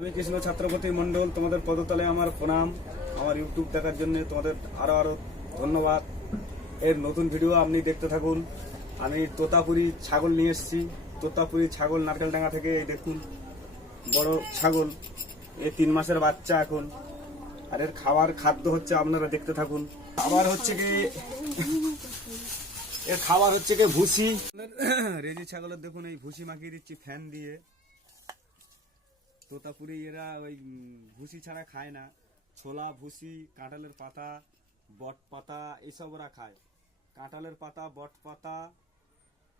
আমি কৃষ্ণ ছাত্রপতি মণ্ডল, তোমাদের পদতলে আমার প্রণাম। আমার ইউটিউব দেখার জন্য তোমাদের আরো ধন্যবাদ। এর নতুন ভিডিও আপনি দেখতে থাকুন। আমি তোতাপুরি ছাগল নিয়ে এসেছি। তোতাপুরি ছাগল নারকেলডাঙ্গা থেকে। এই দেখুন বড় ছাগল, এই 3 মাসের বাচ্চা এখন। আর এর খাদ্য হচ্ছে, আপনারা দেখতে থাকুন। খাবার হচ্ছে কি, এর খাবার হচ্ছে কি ভুসি। রেজি ছাগলের দেখুন এই ভুসি মাখিয়ে দিচ্ছি ফ্যান দিয়ে। তোতাপুরি এরা ওই ভুসি ছাড়া খায় না। ছোলা ভুসি, কাঁঠালের পাতা, বট পাতা এইসব ওরা খায়। কাঁঠালের পাতা, বট পাতা,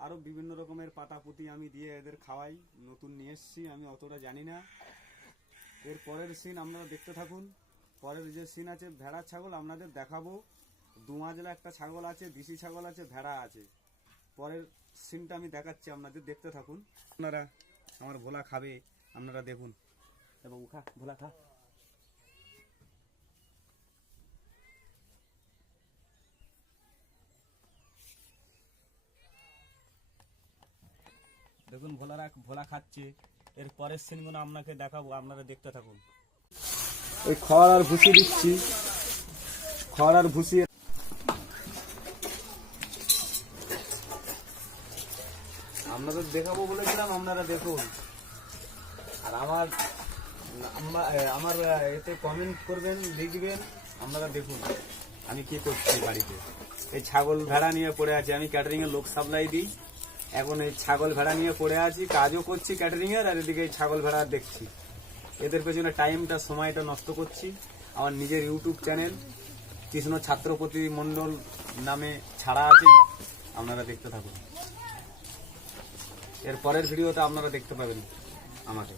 আরও বিভিন্ন রকমের পাতা পুঁতি আমি দিয়ে এদের খাওয়াই। নতুন নিয়ে এসছি, আমি অতটা জানি না। এর পরের সিন আপনারা দেখতে থাকুন। পরের যে সিন আছে ভেড়ার ছাগল আপনাদের দেখাবো। দুমাজলা একটা ছাগল আছে, দেশি ছাগল আছে, ভেড়া আছে। পরের সিনটা আমি দেখাচ্ছি, আপনাদের দেখতে থাকুন। আপনারা আমার ভোলা খাবে, আপনারা দেখুন। এবং খা ভোলা খা। দেখুন ভোলা খাচ্ছে। এর পরের সিনগুলো আপনাকে দেখাবো, আপনারা দেখতে থাকুন। এই খড় আর ভুসি দিচ্ছি, খড় আর ভুসি। আপনাদের দেখাবো বলেছিলাম, আপনারা দেখুন। আর আমার এতে কমেন্ট করবেন, লিখবেন, আপনারা দেখুন আমি কি করছি বাড়িতে। এই ছাগল ভেড়া নিয়ে পড়ে আছি। আমি ক্যাটারিং এর লোক সাপ্লাই দিই। এখন এই ছাগল ভেড়া নিয়ে পড়ে আছি, কাজও করছি ক্যাটারিং এর, আর এদিকে এই ছাগল ভেড়া দেখছি। এদের পেছনে টাইমটা, সময়টা নষ্ট করছি। আমার নিজের ইউটিউব চ্যানেল কৃষ্ণ ছাত্রপতি মণ্ডল নামে ছাড়া আছে, আপনারা দেখতে থাকুন। এর পরের ভিডিওতে আপনারা দেখতে পাবেন আমাকে।